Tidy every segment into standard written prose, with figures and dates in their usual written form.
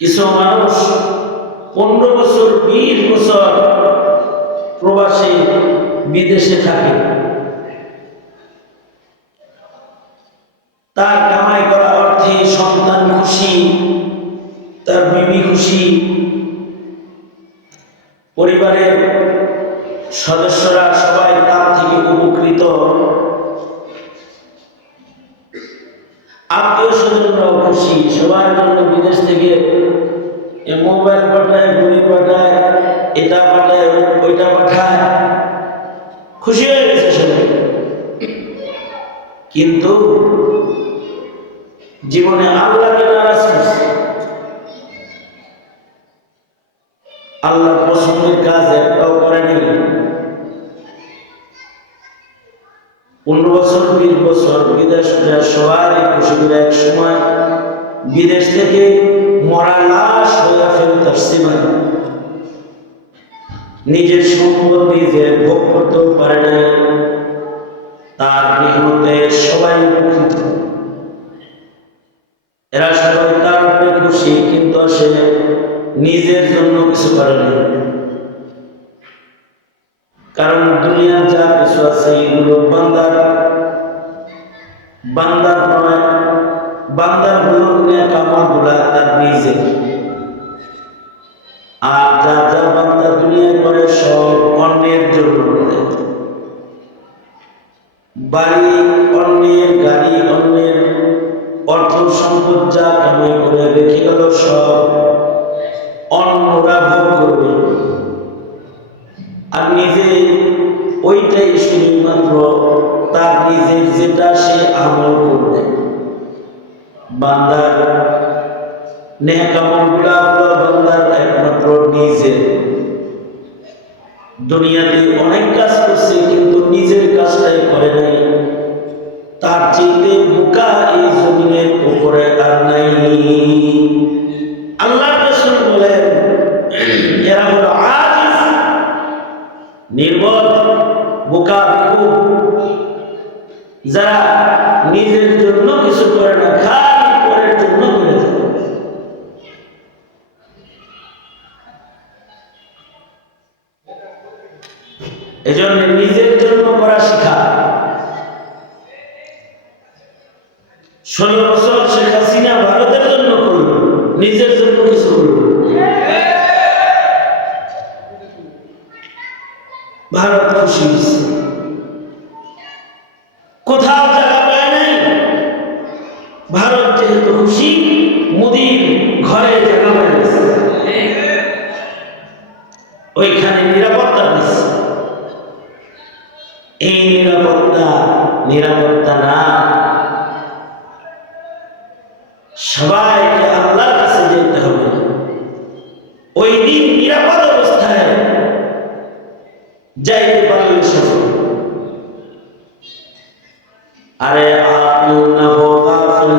কিছু মানুষ 15 বছর 20 বছর প্রবাসী বিদেশে থাকে, তার কামাই করা অর্থে সন্তান খুশি, তার বিবি খুশি, পরিবারের সদস্যরা সবাই তার থেকে উপকৃত, আত্মীয় স্বজনরাও খুশি। সবার জন্য বিদেশ থেকে মোবাইল পাঠায়, ঘুরি পাঠায়, এটা পাঠায়, ওইটা পাঠায়, খুশি হয়ে গেছে সবাই। কিন্তু জীবনে আল্লাহকে নারাজ করছে, আল্লাহ পছন্দের কাজ একটাও করেনি। 15 বছর 20 বছর বিদেশ সবাই খুশি করে এক সময় বিদেশ থেকে মরা লাশ হয়ে ফেরত আসছে। মানে নিজের সম্পদ নিজে ভোগ করতেও পারে নাই, তার মেহনতে সবাই উপকৃত, এরা সবাই তার উপরে খুশি, কিন্তু সে নিজের জন্য কিছু করে না। কারণ দুনিয়ার যা কিছু আছে এগুলো বান্দার নয়, বান্দার গুলো নেক আমল গুলা তার নিজের। আর যা যা বান্দা দুনিয়ায় করে সব অন্যের জন্য করে। বাড়ি অন্যের, গাড়ি অন্যের, অর্থ সম্পদ যা কামাই করে রেখে গেল সব অন্যরা ভোগ করবে, আর নিজে ওইটাই শুধুমাত্র তার নিজের যেটা সে আমল করবে। বান্দার নেক আমলগুলা হলো বান্দার একমাত্র নিজের। দুনিয়াতে অনেক কাজ করছে কিন্তু নিজের কাজটাই করে নাই, তার চেয়ে বোকা এই জমিনের উপরে আর নাই। আল্লাহ রাসূল বলেন এরা হলো আজিজ, নির্বোধ, বোকা, বেকুব, যারা নিজের জন্য কিছু করে না, খালি পরের জন্য করে যায়। এজন্য নিজের জন্য করা শিখা। 16 বছর শেখ হাসিনা ভারতের জন্য করল, নিজের জন্য কিছু করল। ভারত খুশি হয়েছে, কোথাও জায়গা পায় নাই। ভারত যেহেতু খুশি, মোদির ঘরে জায়গা পায় গেছে, ওইখানে নিরাপত্তা দিচ্ছে। এই নিরাপত্তা না, সবাইকে আল্লাহর কাছে যেতে হবে। ওই দিন নিরাপদ অবস্থায় যাইতে পারলে সফল। अरे आप यूं न हो गाफिल,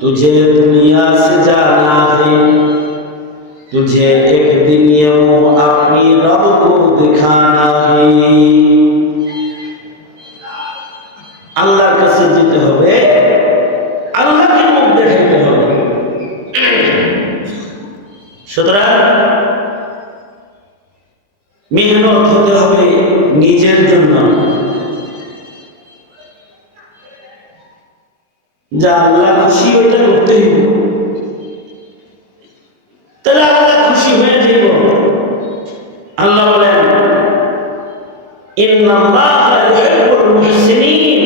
तुझे दुनिया से जाना है, तुझे एक दिन यूं अपनी रब को दिखाना है। আল্লাহর কাছে যেতে হবে, আল্লাহকে মুখ দেখাতে হবে। সুতরাং মেহনত হতে হবে নিজের জন্য, যা আল্লাহ খুশি ওইটা করতে হবে। তাহলে আল্লাহ খুশি হয়ে যাব। আল্লাহ বলেন ইন্নাল্লাহা ইউহিব্বুল মুহসিনিন,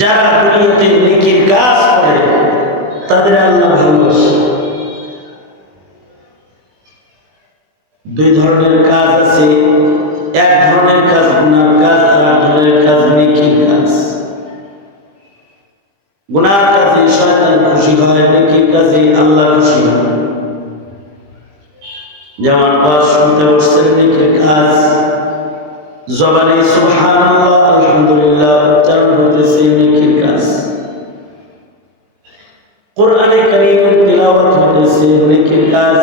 যারা দুনিয়াতে নেকির কাজ করে তাদের আল্লাহ ভালোবাসে। দুই ধরনের কাজ আছে, এক ধরনের কাজ গুনার কাজ, আর এক ধরনের কাজ নেকির কাজ। গুনার কাজে শয়তান খুশি হয়, নেকির কাজে আল্লাহ খুশি হয়। যেমন ওয়াজ শুনতে বসছেন, নেকির কাজ, জবানে সুবহানাল্লাহ আলহামদুলিল্লাহ উচ্চারণ হইতেছে, নেকির কাজ। কোরআনে কারীমের তিলাওয়াত হইতেছে, নেকির কাজ।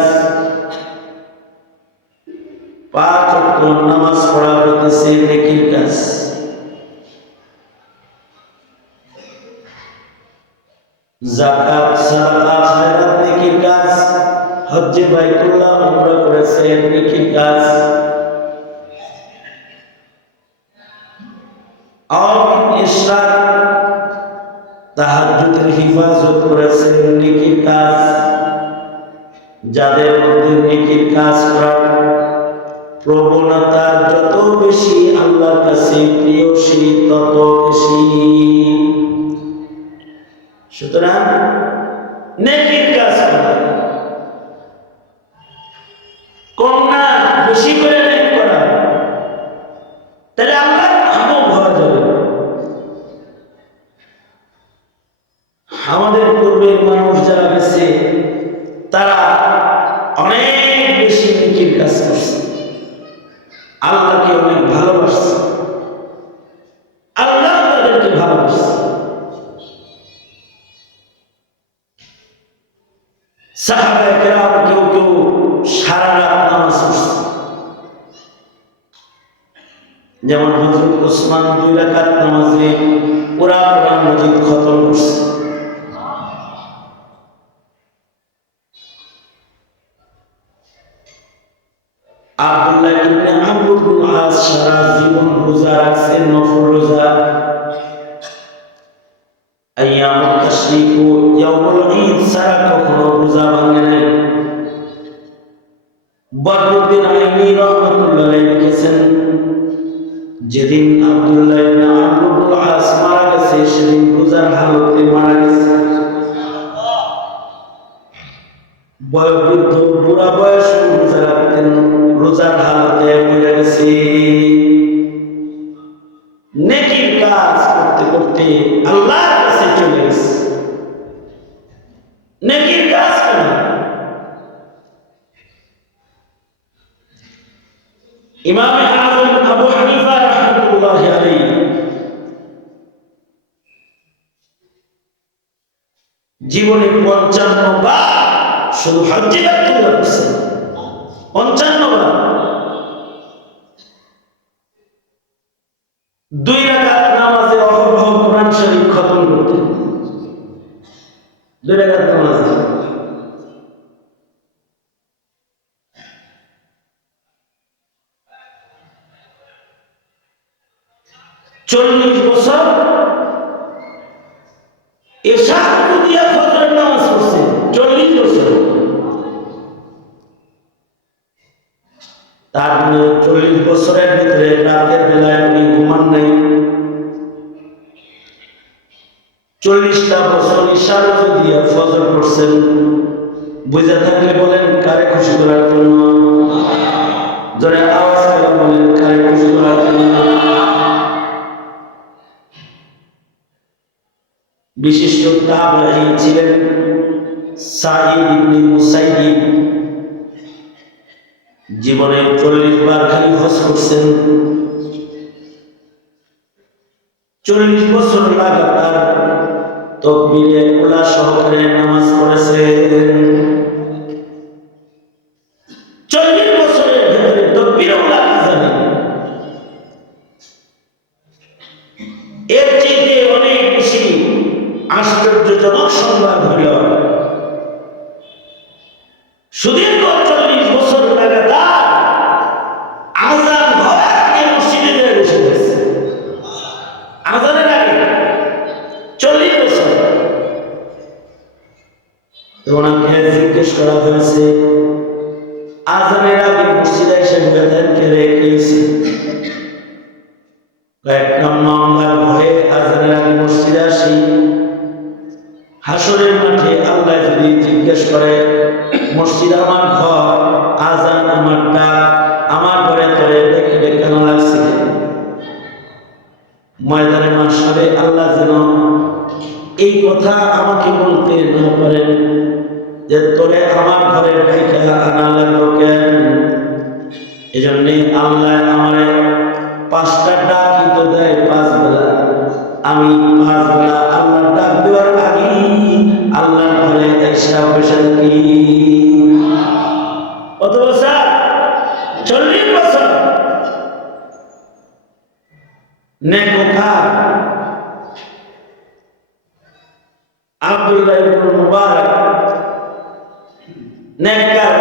5 ওয়াক্ত নামাজ পড়া হইতেছে, নেকির কাজ। যাকাত, সাদাকা, যে বাইতুল্লাহ উমরা করেছে নেকির কাজ, ইশরাক তাহাজ্জুদের হিফাজত করেছেন নেকির কাজ। যাদের মধ্যে নেকির কাজ করার প্রবণতা যত বেশি আল্লাহর কাছে প্রিয় সে তত বেশি। সুতরাং নেকির কাজ করা কম না, বেশি করে নেক করা, তাহলে আল্লাহর মাহবুব হওয়া যাবে। আমাদের পূর্বের মানুষ যারা গেছে তারা অনেক বেশি নেকির কাজ করছে, আল্লাহকে অনেক ভালোবাসছে, আল্লাহ তাদেরকে ভালোবাসছে। সাহাবায়ে কেরাম কেউ কেউ সারা রাত নামাজ পড়ছে, যেমন হযরত ওসমান 2 রাকাত নামাজে পুরা কোরআন মাজিদ খতম করছে। আব্দুল্লাহ ইবনে আমর ইবনে আস সারা জীবন রোজা রাখছেন, নফল রোজা। আইয়ামুত তাশরিক ও ইয়াউমুল ঈদ সারা কখনো রোজা ভাঙে নাই। বদরুদ্দিন আইনি রাহমাতুল্লাহ আলাইহি লিখেছেন, যেদিন আব্দুল্লাহ ইবনে আমর ইবনে আস মারা গেছে সেদিন রোজার হালতে মারা গেছে। বয়োবৃদ্ধ বুড়া বয়স রোজা রাখতেন, রোজার হালতে মরে গেছে। নেকির কাজ করতে করতে আল্লাহর কাছে চলে গেছে। নেকির কাজ করা। ইমাম আযম আবু হানিফা রাহমাতুল্লাহি আলাইহি জীবনে 55 বার শুধু হজ্জে বাইতুল্লাহ করছেন। 55 বার 2 রাকাত নামাজে অহরহ কোরআন শরীফ খতম করতেন। 2 রাকাত নামাজে। চল্লিশ বছর এশা দিয়া ফজরের নামাজ পড়ছে। 40 বছর। তার 40 বছরের ভিতরে রাতের বেলায় উনি ঘুমান নাই। 40টা বছর ইশা দিয়া ফজর পড়ছেন। বুঝা থাকলে বলেন কারে খুশি করার জন্য? জোরে আওয়াজ করে বলেন কারে খুশি করার জন্য? বিশিষ্ট তাবেঈ ছিলেন সাঈদ ইবনে মুসাইয়িব। জীবনে 40 বার খালি হজ করছেন। 40 বছর লাগাতার তাকবীরে উলা সহকারে নামাজ পড়েছেন। 40 বছরের ভিতরে তাকবীরে উলা কি জানেন? এর চেয়ে অনেক বেশি আশ্চর্যজনক সংবাদ হইল, সুদীর্ঘ 40 বছর লাগাতার আযান হওয়ার আগে মসজিদে গিয়ে বসে গেছে। আযানের আগে 40 বছর। ওনাকে জিজ্ঞেস করা হয়েছে, আযানের আগে মসজিদে এসে বেঁধে রেখেছে। কয়েকটা মামলার ভয়ে আযানের আগে মসজিদে আসি। হাসরের মাঠে আল্লাহ যদি জিজ্ঞেস করে, মসজিদ আমার ঘর, আযান আমার ডাক, আমার ঘরে তোরে দেখে কেন লাগছে? ময়দানে মাশহারে আল্লাহ যেন এই কথা আমাকে বলতে না পারেন যে তোরে আমার ঘরে ঢাকা আনা লাগলো কেন? এজন্য আল্লাহ আমারে 5টা ডাকই তো দেয় 5 বেলা। আমি 5 বেলা আল্লাহর ডাক দেওয়ার আগে আল্লাহর ঘরে এসে বসে থাকি। কত বছর? 40 বছর। নেককার আব্দুল্লাহ ইবনে মুবারক, নেককার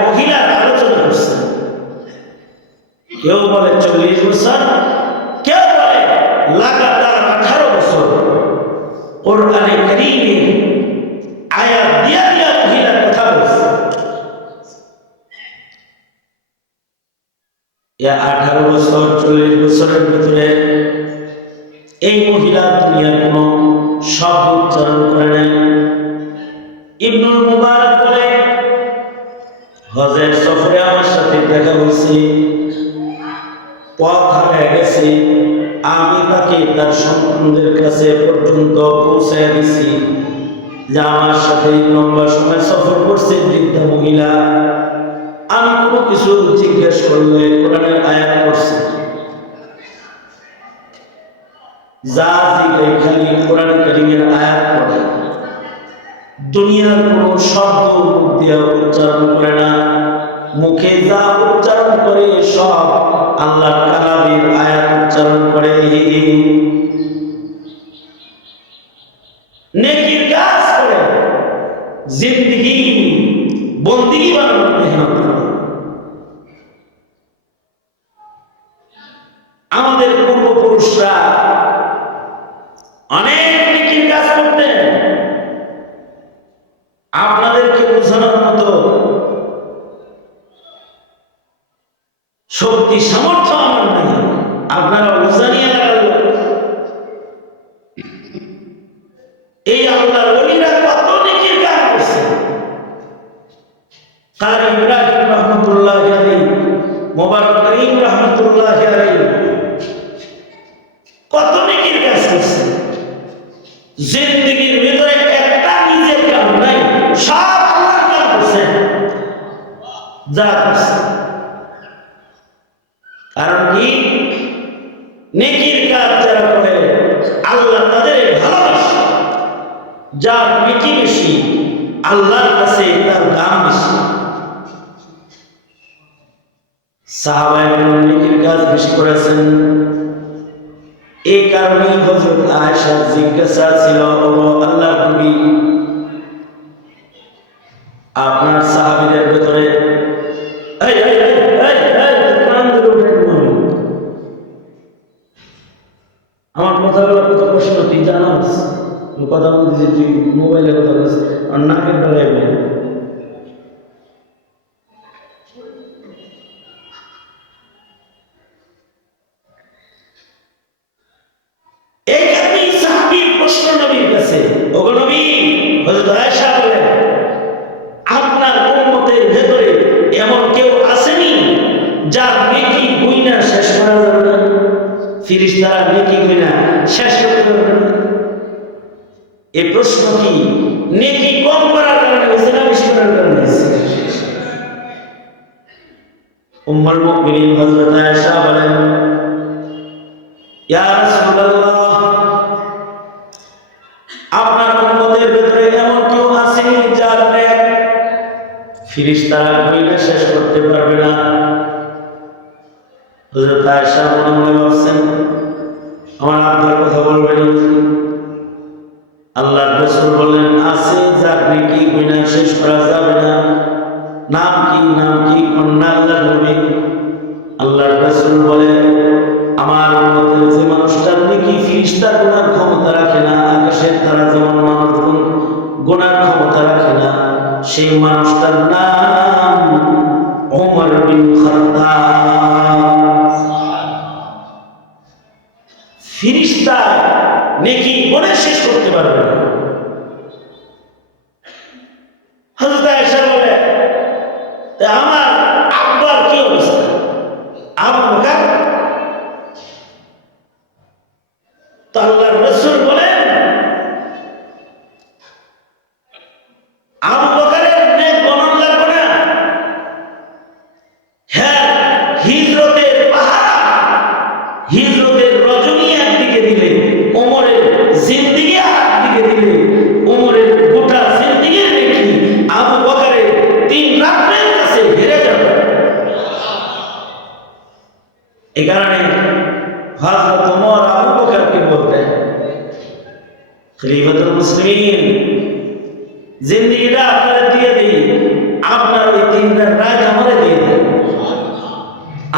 কেউ বলে 40 বছর, কেউ বলে লাগাতার 18 বছর। কোরআনে কারীমে আয়াত দিয়া দিয়া মহিলা কথা বলছে। 18 বছর 40 বছরের ভিতরে এই মহিলা দুনিয়ার কোনো শব্দ উচ্চারণ করে নাই। ইবনুল মুবারক বলে, হজের সফরে আমার সাথে দেখা হয়েছে, পথ হারিয়ে গেছে, আমি তাকে তার সন্তানদের কাছে পর্যন্ত পৌঁছায় দিছি যে আমার সাথে লম্বা সময় সফর করছে বৃদ্ধা মহিলা। আমি কোনো কিছু জিজ্ঞেস করলে কোরআনের আয়াত করছে, যা জিজ্ঞাসা খালি কোরআন কারীমের আয়াত পড়ে, দুনিয়ার কোনো শব্দ মুখ দিয়ে উচ্চারণ করে না, মুখে যা উচ্চারণ করে সব আল্লাহর কালামের আয়াত উচ্চারণ করে। নেকির কাজ করে, জিন্দেগি বন্দেগি বানানোর মেহনত করে। আমাদের পূর্বপুরুষরা অনেক নেকির কাজ করতেন, আপনাদেরকে বোঝানোর মতো শক্তি সামর্থ্য আমার নাই, আপনারা বুঝানিয়ে লাগালো। এই আল্লাহর ওলিরা কত নেকির কাজ করছে। কারি ইব্রাহিম রহমতুল্লাহ আলাইহি, মোবারক করিম রহমতুল্লাহ আলাইহি কত নেকির কাজ করছে। জিন্দেগির ভিতরে একটা নিজের কাম নাই, সব আল্লাহর কাম করছে, যা করছে। কারণ কি? নেকির কাজ যারা করে আল্লাহ তাদের ভালোবাসে, যার নেকি বেশি আল্লাহর কাছে তার দাম বেশি। সাহাবায়ে কেরাম নেকির কাজ বেশি করেছেন। এই কারণে হযরত আয়েশা জিজ্ঞাসা ছিল, ও আল্লাহর নবী, আপনার সাহাবীদের ভিতরে আমার কথাগুলো কত কষ্ট, তুই জানাস কথা বলতেছি, তুই মোবাইলে কথা বলছিস আর নাকের ডালায় বলে। এই কারণে সাহাবীর প্রশ্ন নবীর কাছে, ওগো নবী, হযরত আয়েশা বলেন, আপনার উম্মতের ভেতরে এমন কেউ আসেনি যার নেকি গুইনা শেষ করা যাবে না? ফেরেশতারা নেকি গুইনা শেষ করতে পারবে না। এই প্রশ্ন কি নেকি কম করার কারণে হয়েছে না বেশি করার কারণে হয়েছে? উম্মুল মুমিনিন হযরত আয়েশা বলেন, ইয়া রাসূলুল্লাহ, আপনার উম্মতের ভিতরে এমন কেউ আসেনি যার নেক ফেরেশতারা গুইনা শেষ করতে পারবে না? হযরত আয়েশা মনে মনে ভাবছেন, আমার আব্বার কথা বলবেন। আল্লাহর রাসূল বলেন, আছে যার নেকি গুনাহ শেষ করা যাবে না। নাম কি? নাম কি? কন্যা আল্লাহর নবী। আল্লাহর রাসূল বলে, আমার উম্মতের যে মানুষটার নেকি ফেরেশতা গুনার ক্ষমতা রাখে না, আকাশের তারা যেমন মানুষ গুনার ক্ষমতা রাখে না, সেই মানুষটার নাম ওমর বিন খাত্তাব। ফেরেশতা নেকি গুনাহ শেষ করতে পারবে না। হযরত আয়েশা বলে, আমার আব্বার কি অবস্থা? আবু বকর। তো আল্লাহর রাসূল বলেন, আবু বকরের নেক গণন লাগবে না। হ্যাঁ, হিজরতের পাহাড়, হিজরতের রজনী একদিকে দিলে, ওমরের জিন্দেগি একদিকে দিলে, ওমরের গোটা জিন্দেগির নেকি আবু বকরের 3 রাত্রের কাছে হেরে যাবে। এই কারণে হযরত ওমর আবু বকরকে বলতেন, খলিফাতুল মুসলিমিন, জিন্দেগিটা আপনারা দিয়ে দিই, আপনার ওই 3 রাত আমারে দিয়ে দেন,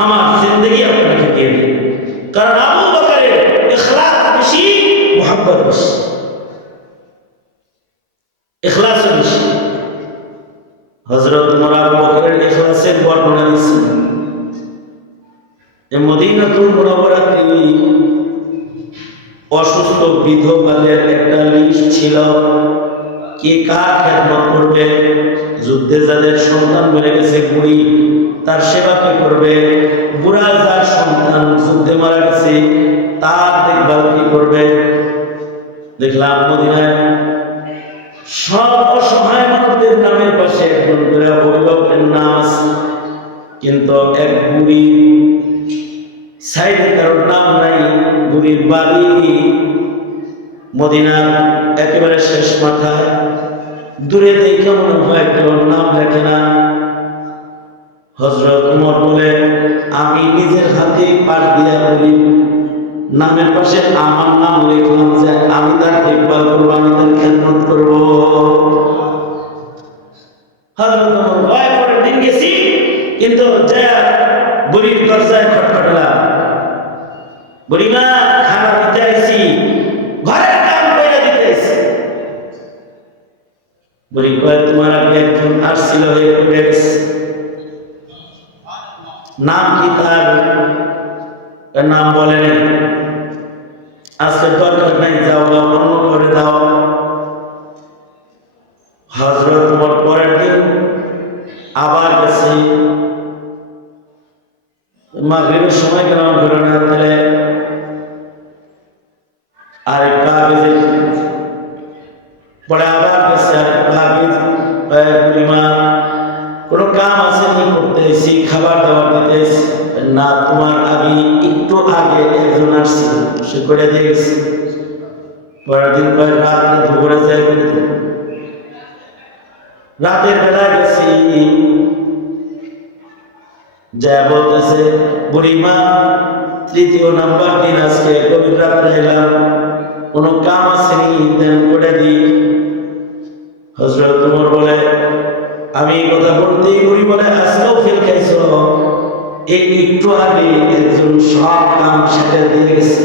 আমার জিন্দেগি হযরত ওমর আবু বকরের ইখলাসের বর্ণনা দিচ্ছেন। এই মদিনাতুল মুনাওয়ারাতে অসুস্থ বিধবাদের একটা লিস্ট ছিল, কে কার খেদমত করবে। যুদ্ধে যাদের সন্তান মরে গেছে বুড়ি, তার সেবা কে করবে। বুড়া যার সন্তান যুদ্ধে মারা গেছে, তার দেখভাল কি করবে। দেখলাম মদিনায় সব অসহায় মানুষদের নামের পাশে একজন করে অভিভাবকের নাম আছে, কিন্তু এক বুড়ি সাইডে কারোর নাম নাই। বুড়ির বাড়ি মদিনার একেবারে শেষ মাথায়, দূরে দেখে মনে হয় কেউ নাম লেখে না। হযরত ওমর বলে, আমি নিজের হাতে পাঠ দিয়া বলি নামের পাশে আমার নাম লিখলাম, যে আমি তার দেখভাল করবো, আমি তার খেদমত করবো। হযরত ওমর ভয় পরের দিন গেছি, কিন্তু যে বুড়ির দরজায় খটখটালাম, বুড়িমা খানা দিতে আইছি, ঘরের কাম কইরা দিতে আইছি। বুড়ি কয়, তোমার আগে একজন আসছিল, হয়ে পড়ে গেছে। নাম কি তার? নাম বলে নাই। আজকে দরকার নাই, যাও বা অন্য করে দাও। হযরত ওমর পরের দিন আবার গেছে। মাগরিবের সময় কেমন ঘুরে না তাহলে আরেক কাগজে পরে আবার গেছে, আরেক কাগজ। বুড়িমা কোনো কাম আছে কি করতে এসি, খাবার দাবার দিতে এসি? না, তোমার আগে একটু আগে একজন আসছিল, সে করে দিয়ে গেছে। পরের দিন কয়েক রাত্রে দুপুরে যায় করে দিল। রাতের বেলায় গেছি, যা বলতেছে, বুড়িমা তৃতীয় নাম্বার দিন আজকে গভীর রাত্রে এলাম, কোনো কাম আসেনি, দেন করে দিই। হযরত ওমর বলে, আমি কথা বলতেই বুড়ি বলে, আজকেও ফেল খাইছো? এই একটু আগে একজন সব কাম সেটা দিয়ে গেছে।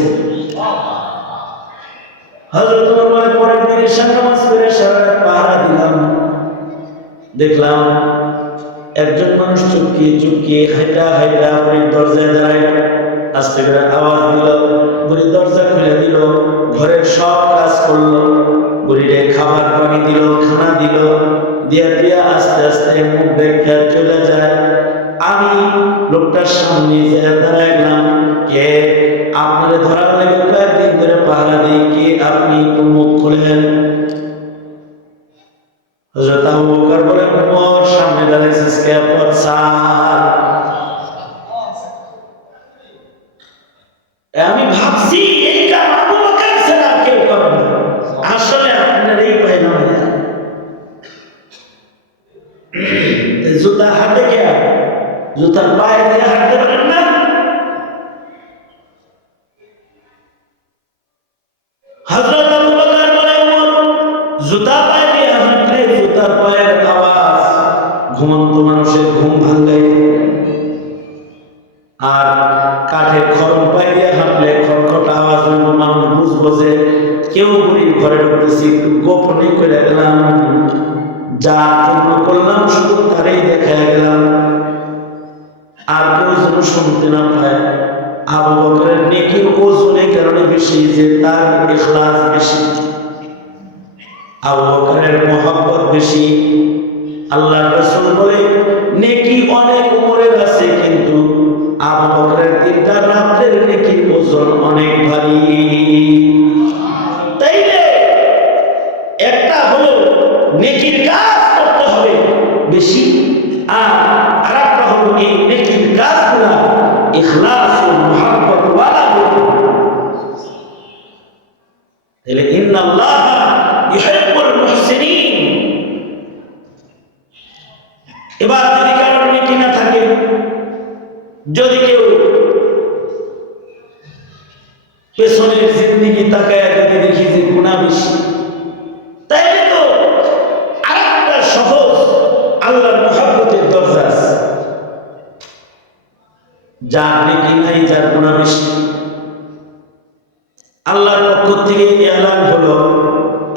হযরত ওমর বলে, পরের দিন এশার নামাজ পড়ে সারা রাত পাহারা দিলাম, দেখলাম একজন মানুষ চুপকি চুপকি হাইটা হাইটা বুড়ির দরজায় দাঁড়ায়, আস্তে করে আওয়াজ দিল, বুড়ি দরজা খুলে দিল, ঘরের সব কাজ করলো, বুড়িরে খাবার পানি দিল, খানা দিল, দিয়া দিয়া আস্তে আস্তে মুখ দেখে চলে যায়। আমি লোকটার সামনে দাঁড়াইলাম, কে? আপনারে ধরার লেগে কয়েকদিন ধরে পাহারা দিই, কে আপনি? মুখ খুলেন। হযরত আবু বকর বলে, ওমর সামনে দাঁড়াইছিস কে? আমি ভাবছি এই কাম আবু বকর ছাড়া কেউ করবে না, আসলে আপনার এই পায় না। জুতা হাতে কে? জুতার পায়ে দিয়ে হাঁটতে পারেন না? হযরত আবু বকর বলে, ওমর জুতা পায়ে দিয়ে হাঁটলে জুতার পায়ের আওয়াজ ঘুমন্ত মানুষের ঘুম ভাঙায়, আর কাঠের খড়ম পায়ে দিয়ে হাঁটলে খটখট আওয়াজ হইব, মানুষ বুঝবো যে কেউ বুড়ির ঘরে ঢুকতেছি। একটু গোপনে করে গেলাম, যার জন্য করলাম শুধু তারই দেখা গেলাম, আর কেউ যেন শুনতে না পায়। আবু বকরের নেকির ওজন এই কারণে বেশি যে তার ইখলাস বেশি, আবু বকরের মহব্বত বেশি। আল্লাহর রাসূল বলে, নেকি অনেক উমরের আছে, কিন্তু আবু বকরের 3টা রাতের নেকির ওজন অনেক ভারী। তাইলে একটা হলো নেকির কাজ করতে হবে বেশি, আর আরেকটা হলো এই নেকির কাজগুলা ইখলাস ও মুহাব্বত ওয়ালা হতে হবে। তাহলে ইন্নাল্লাহা ইউহিব্বুল মুহসিনিন। এবার যদি কারোর নেকি না থাকে, যদি কেউ পেছনের জিন্দেগি তাকায় যদি দেখি যে গুনাহ বেশি, তাইলে তো আরেকটা সহজ আল্লাহর মুহাব্বতের দরজা আছে। যার নেকি নাই, যার গুনাহ বেশি, আল্লাহর পক্ষ থেকে এলান হলো,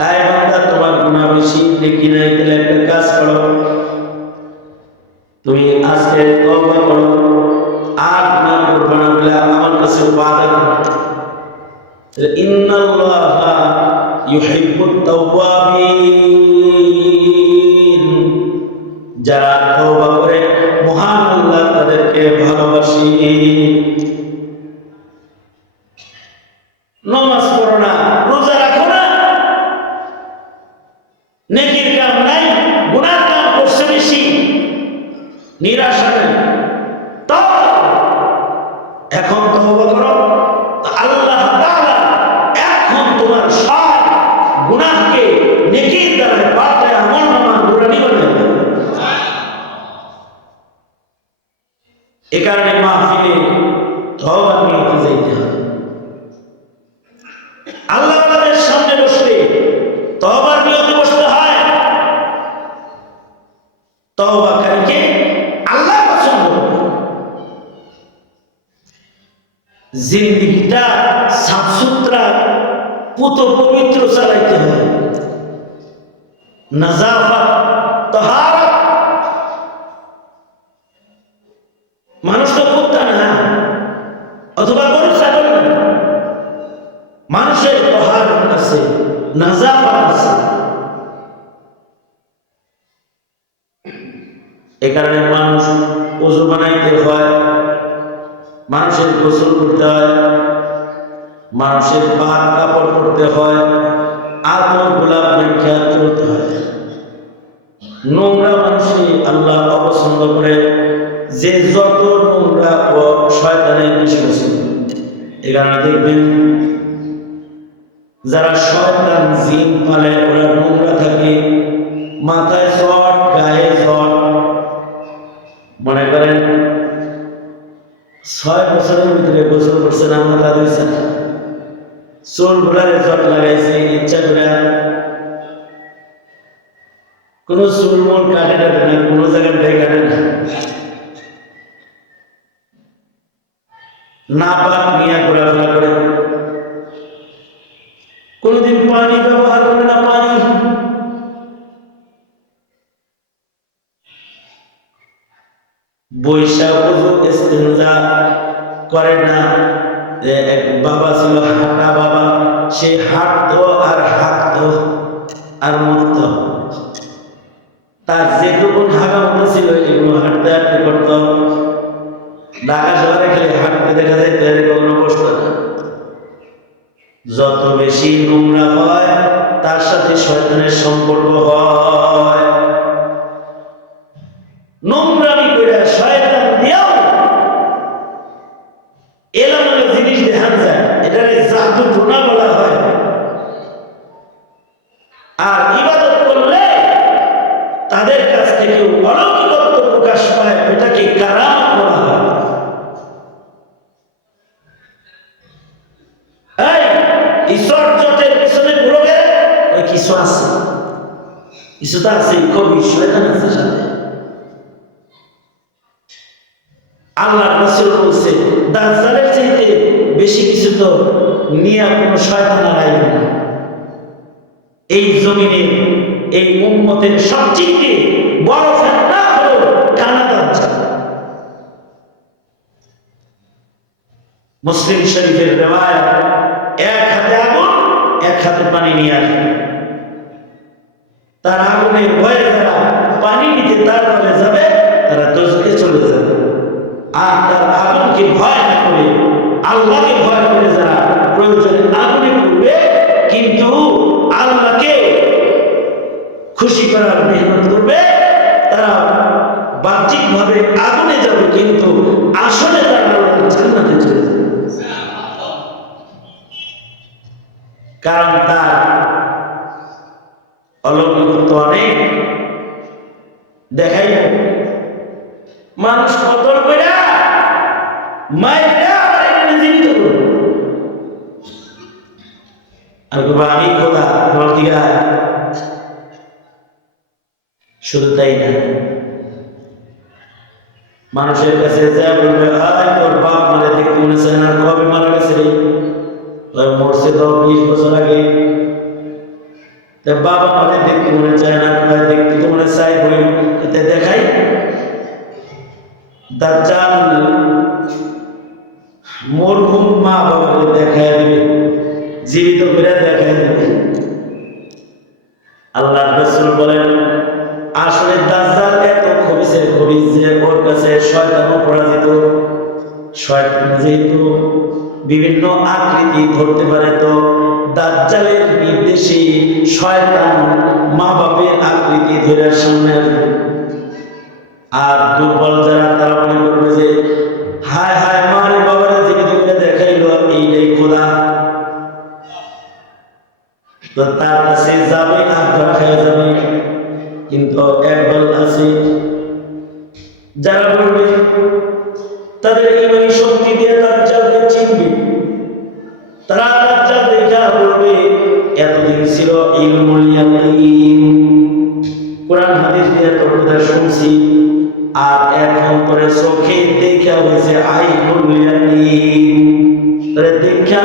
আয় বান্দা তোমার গুনাহ বেশি, নেকি নাই, তাহলে একটা কাজ করো, তুমি আজকে তওবা করো, আর গুনাহ করবে না বলে আমার কাছে ওয়াদা করো। ইন্নাল্লাহা ইউহিব্বুত তাওয়াবিন, যারা তওবা করে মহান আল্লাহ তাদেরকে ভালোবাসি। নামাজ পড়ো না, রোজা রাখো না, নেকির কাম নাই, গুনার কাম করছে বেশি, নিরাশা নেই, এখন তওবা করো, আল্লাহ তাআলা এখন তোমার সব গুনাহকে নেকির দ্বারা পাল্টে আমলনামা নুরানি বানিয়ে দেবে। এ কারণে মাহফিলে তওবা নিয়ে যাইতে হবে। আল্লাহ তাআলার সামনে বসলে তওবার নিয়তে বসতে হয়। তওবাকারীকে আল্লাহ পছন্দ করে। জিন্দেগিটা সাফ সুতরা পুত পবিত্র চালাইতে হয়। নাজাফাত, তাহারাত। মানুষ তো কুত্তা না অথবা গরু ছাগল না, মানুষের তাহারাত আছে, নাজাফাত আছে। এ কারণে মানুষ ওযু বানাইতে হয়, মানুষের গোসল করতে হয়, মানুষের পাক কাপড় পরতে হয়, আদর গোলাপ রেখে চলতে হয়। নোংরা মানুষই আল্লাহ অপছন্দ করে, যে যত নোংরা ও শয়তানের বিশ্বাস। এ কারণে দেখবেন যারা শয়তান জিন পালে ওরা নোংরা থাকে, মাথায় চট, গায়ে চট। মনে করেন 6 বছরের ভিতরে গোসল করছে না, মাথা ধুইছে না, চুল গুলারে চট লাগাইছে ইচ্ছা করে, কোন চুল মূল কাটে না, কোন জায়গায় কাটে না, না পাক নিয়ে ঘোরাফেরা করে, কোনদিন পানি ব্যবহার করে না, পানি বৈশাখ ইস্তেঞ্জা করে না। এক বাবা ছিল হাঁটা বাবা, সে হাঁটতো আর হাঁকতো আর মরত। তার যেটুকু হাঁকা মনে ছিল এগুলো হাঁটতে হাঁটতে করত। ঢাকা শহরে খালি হাঁটতে দেখা যায়, তৈরি কখনো বসতো না। যত বেশি নোংরা হয় তার সাথে শয়তানের সম্পর্ক হয়। নোংরামি করে শয়তান দিয়েও এলোমেলো জিনিস দেখা যায়, এটারে জাদু টোনা বলা হয়। আর ইবাদত করলে তাদের কাছ থেকে অলৌকিকত্ব প্রকাশ পায়, এটাকে কারামত বলা হয়। ঈশ্বর জটের পিছনে ঘুরে গেলে ওই কিছু আছে, কিছু তো আছে, কবি শয়তান আছে সাথে। আল্লাহ রাসূল বলছে দাজ্জালের চাইতে বেশি কিছু তো নিয়ে কোনো শয়তান আর আইবে না। এই জমিনে এই উম্মতের সবচেয়ে বড় ফিতনা হলো কানা দাজ্জাল। মুসলিম শরীফের riwayat, এক হাতে আগুন এক হাতে পানি নিয়ে আসে। তার আগুনের ভয়ে যারা পানি নিতে তার কাছে যাবে তারা দোজখে চলে যাবে। আর তার আগুনকে ভয় না করে আল্লাহকে ভয় করে যারা প্রয়োজনে আগুনে পড়বে, কিন্তু আল্লাহকে খুশি করার মেহনত করবে, তারা বাহ্যিকভাবে আগুনে যাবে কিন্তু আসলে তারা আল্লাহর জান্নাতে চলে যাবে। কারণ তার অলৌকিকত্ব অনেক দেখাই। মানুষ কতল করে মাইরা জীবিত করবে, আর আমি খোদা তোমার দিকে। শুধু তাই না, মানুষের কাছে যা বলবে তোর বাপ মারা দেখতে মনে চায় না, কবে মারা গেছে রে, মরছে তো 20 বছর আগে। বাবা মারে দেখতে মনে চায় না, দেখতে তো মনে চাই বই দেখাই। দাজ্জাল মরহুম মা বাবাকে দেখায় দিবে, জীবিত করে দেখায় দিবে। আল্লাহ রাসূল বলেন আসলে দাজ্জাল এত খবিসের খবিস যে ওর কাছে শয়তানও পরাজিত। শয়তান যেহেতু বিভিন্ন আকৃতি ধরতে পারে, তো দাজ্জালের নির্দেশে শয়তান মা বাবের আকৃতি ধরে সামনে আসবে। আর দুর্বল যারা তারা মনে করবে যে হায় হায় মারে বাবারা জীবিত করে দেখাইলো, এইটাই খোদা। তো তার কাছে যাবে আর দেখায় যাবে। কিন্তু একদল আছে যারা বলবে তাদের ইমানি শক্তি দিয়ে দাজ্জালকে চিনবে। তারা দাজ্জাল দেখা বলবে এতদিন ছিল ইলমুল ইয়াকিন, কোরআন হাদিস দিয়ে তো কথা শুনছি, আর এখন পরে চোখে দেখা হয়েছে আইনুল ইয়াকিন। তারে দেখা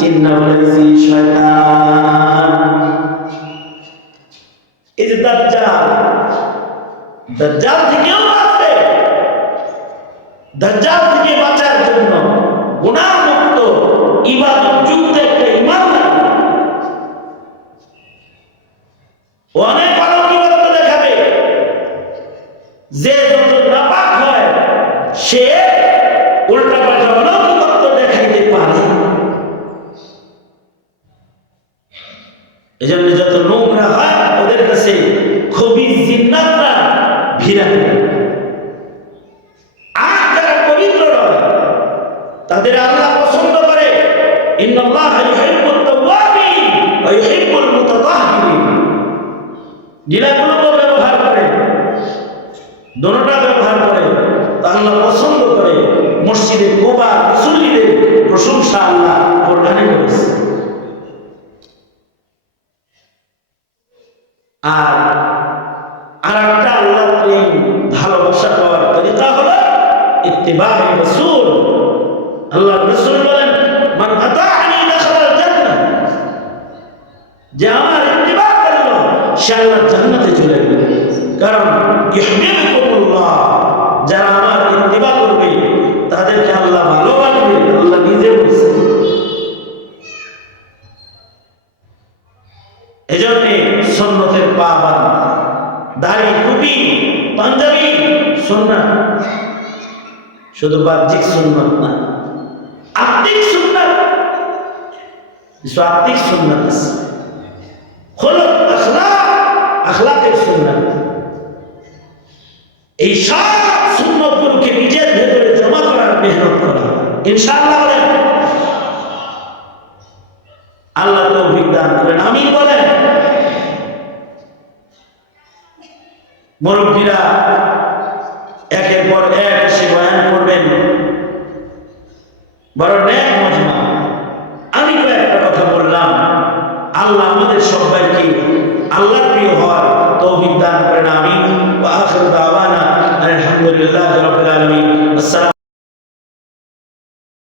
চিন্না বলেছি শয়তান। এই যে দাজ্জাল, দাজ্জাল থেকেও বাঁচবে। দাজ্জাল থেকে বাঁচার জন্য গুনাহ মুক্ত ইবাদত যুক্ত একটা ঈমান লাগবে। অনেক অলৌকিকত্ব দেখাবে, যে যত নাপাক হয় সে উল্টা পাল্টা অলৌকিকত্ব দেখাইতে পারে। এজন্য যত নোংরা হয় ওদের কাছে খুবই জিন্নাতরা ভিড়া। আর যারা পবিত্র হয় তাদের আল্লাহ পছন্দ করে। ইন্নাল্লাহা ইউহিব্বুত তাওয়াবিন ওয়া ইউহিব্বুল মুতাতাহহিরিন। যেগুলো ব্যবহার করে, দোনোটা ব্যবহার করে, তা আল্লাহ পছন্দ করে। মসজিদে কুবা মুসল্লিদের প্রশংসা আল্লাহ কোরআনে করেছে। আর আরেকটা আল্লাহর প্রেম ভালোবাসা পাওয়ার তরিকা হলো ইত্তিবাউ রাসূল। আল্লাহর রাসূল বলেন মান আতাআনি দাখালাল জান্নাহ, যে আমার ইত্তিবা করলো সে আল্লাহর জান্নাতে চলে যাবে। কারণ ইউহিব্বুকুল্লাহ, যারা আমার ইত্তিবা করবে তাদেরকে আল্লাহ ভালোবাসবে। আল্লাহ নিজে বলছে। এজন্য সুন্নতের পা বাঁধা, দাড়ি টুপি পাঞ্জাবি সুন্নাত, শুধু বাহ্যিক সুন্নাত না, আত্মিক সুন্নাত। আত্মিক সুন্নাত আছে, খুলুক আখলাক, আখলাকের সুন্নাত। এই সব সুন্নতগুলোকে নিজের ভেতরে জমা করার মেহনত করা ইনশাআল্লাহ। বলেন আল্লাহ তৌফিক দান করেন, আমিন বলেন। মুরব্বীরা একের পর এক এসে বয়ান করবেন, বড় নেক মজমা। আমি কয়েকটা কথা বললাম। আল্লাহ আমাদের সবাইকে আল্লাহর প্রিয় হওয়ার তৌফিক দান করেন, আমিন। ওয়া আখিরু দাওয়ানা আলহামদুলিল্লাহি রাব্বিল আলামিন। আসসালামু